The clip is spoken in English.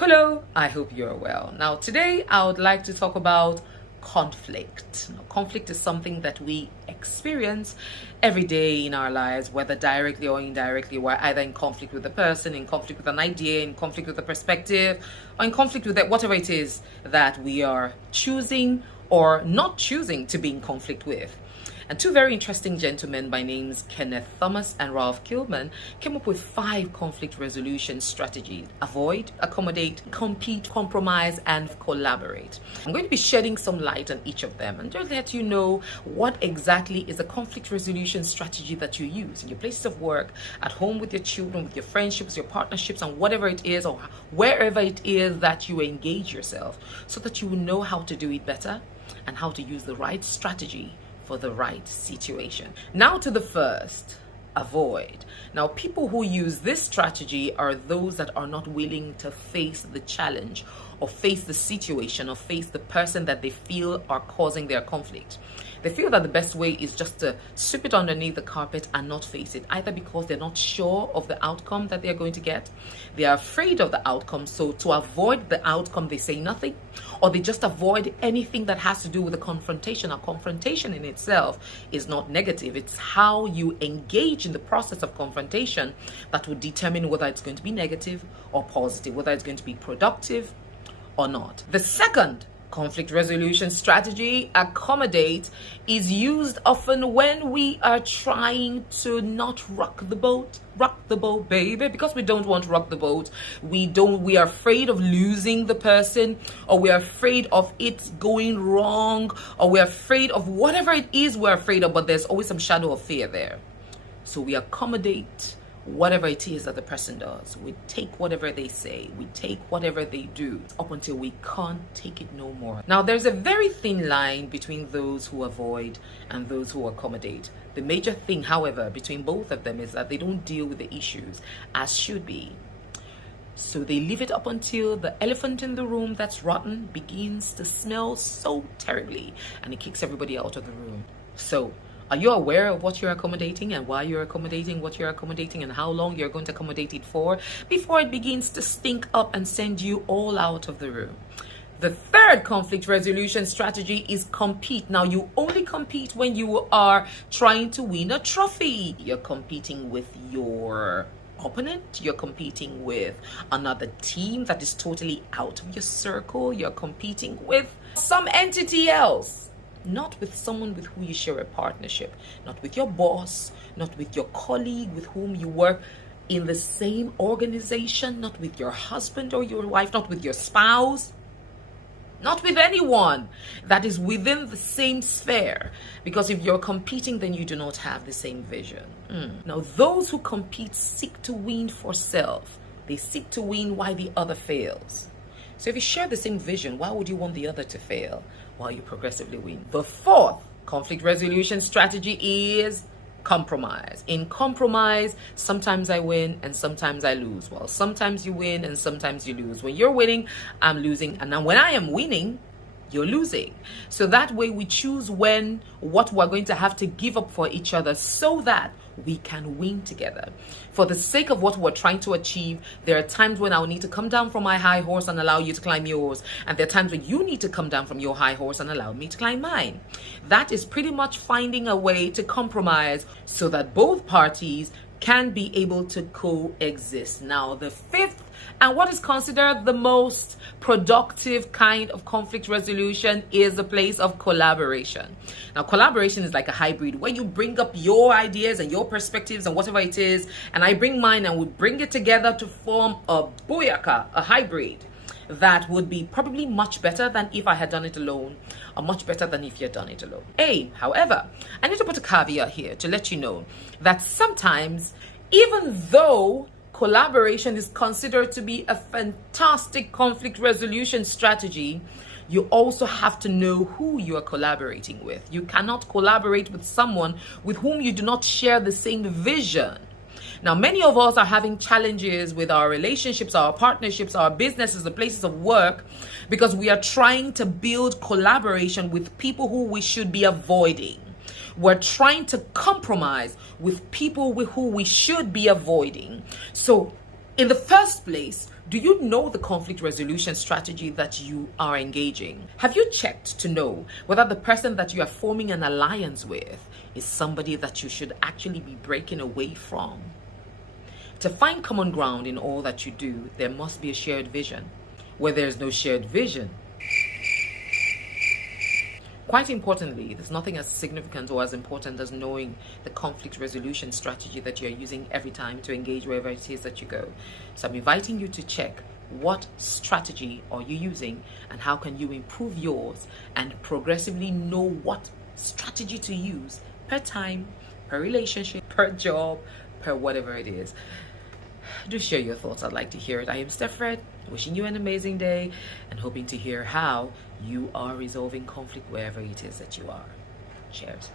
Hello, I hope you're well. Now, today I would like to talk about conflict. Now, conflict is something that we experience every day in our lives, whether directly or indirectly. We're either in conflict with a person, in conflict with an idea, in conflict with a perspective, or in conflict with whatever it is that we are choosing or not choosing to be in conflict with. And two very interesting gentlemen by names Kenneth Thomas and Ralph Kilman came up with 5 conflict resolution strategies: avoid, accommodate, compete, compromise, and collaborate. I'm going to be shedding some light on each of them and just let you know what exactly is a conflict resolution strategy that you use in your places of work, at home with your children, with your friendships, your partnerships, and whatever it is or wherever it is that you engage yourself, so that you will know how to do it better and how to use the right strategy for the right situation. Now to the first, avoid. Now, people who use this strategy are those that are not willing to face the challenge or face the situation or face the person that they feel are causing their conflict. They feel that the best way is just to sweep it underneath the carpet and not face it, either because they're not sure of the outcome that they're going to get, they are afraid of the outcome, so to avoid the outcome they say nothing, or they just avoid anything that has to do with the confrontation. Now, confrontation in itself is not negative. It's how you engage in the process of confrontation that will determine whether it's going to be negative or positive, whether it's going to be productive or not. The second conflict resolution strategy, accommodate, is used often when we are trying to not rock the boat, baby, because we don't want to rock the boat. We are afraid of losing the person, or we're afraid of it going wrong, or we're afraid of whatever it is we're afraid of, but there's always some shadow of fear there. So we accommodate whatever it is that the person does. We take whatever they say, we take whatever they do, up until we can't take it no more. Now, there's a very thin line between those who avoid and those who accommodate. The major thing, however, between both of them is that they don't deal with the issues as should be. So they leave it up until the elephant in the room that's rotten begins to smell so terribly, and it kicks everybody out of the room. So, are you aware of what you're accommodating and why you're accommodating what you're accommodating and how long you're going to accommodate it for before it begins to stink up and send you all out of the room? The third conflict resolution strategy is compete. Now, you only compete when you are trying to win a trophy. You're competing with your opponent, you're competing with another team that is totally out of your circle, you're competing with some entity else. Not with someone with who you share a partnership, not with your boss, not with your colleague with whom you work in the same organization, not with your husband or your wife, not with your spouse, not with anyone that is within the same sphere. Because if you're competing, then you do not have the same vision. Now, those who compete seek to win for self. They seek to win while the other fails. So if you share the same vision, why would you want the other to fail while you progressively win? The fourth conflict resolution strategy is compromise. In compromise, sometimes I win and sometimes I lose. Well, sometimes you win and sometimes you lose. When you're winning, I'm losing. And now when I am winning, you're losing. So that way we choose what we're going to have to give up for each other so that we can win together. For the sake of what we're trying to achieve, there are times when I'll need to come down from my high horse and allow you to climb yours. And there are times when you need to come down from your high horse and allow me to climb mine. That is pretty much finding a way to compromise so that both parties can be able to coexist. Now, the fifth and what is considered the most productive kind of conflict resolution is the place of collaboration. Now, collaboration is like a hybrid where you bring up your ideas and your perspectives and whatever it is, and I bring mine, and we bring it together to form a 𝗭𝗘𝗥𝗢, a hybrid that would be probably much better than if I had done it alone, or much better than if you had done it alone. However, I need to put a caveat here to let you know that sometimes, even though collaboration is considered to be a fantastic conflict resolution strategy, you also have to know who you are collaborating with. You cannot collaborate with someone with whom you do not share the same vision. Now, many of us are having challenges with our relationships, our partnerships, our businesses, the places of work, because we are trying to build collaboration with people who we should be avoiding. We're trying to compromise with people who we should be avoiding. So In the first place, do you know the conflict resolution strategy that you are engaging? Have you checked to know whether the person that you are forming an alliance with is somebody that you should actually be breaking away from? To find common ground in all that you do, there must be a shared vision. Where there is no shared vision, quite importantly, there's nothing as significant or as important as knowing the conflict resolution strategy that you're using every time to engage wherever it is that you go. So I'm inviting you to check what strategy are you using and how can you improve yours and progressively know what strategy to use per time, per relationship, per job, per whatever it is. Do share your thoughts. I'd like to hear it. I am StephREDD, wishing you an amazing day and hoping to hear how you are resolving conflict wherever it is that you are. Cheers.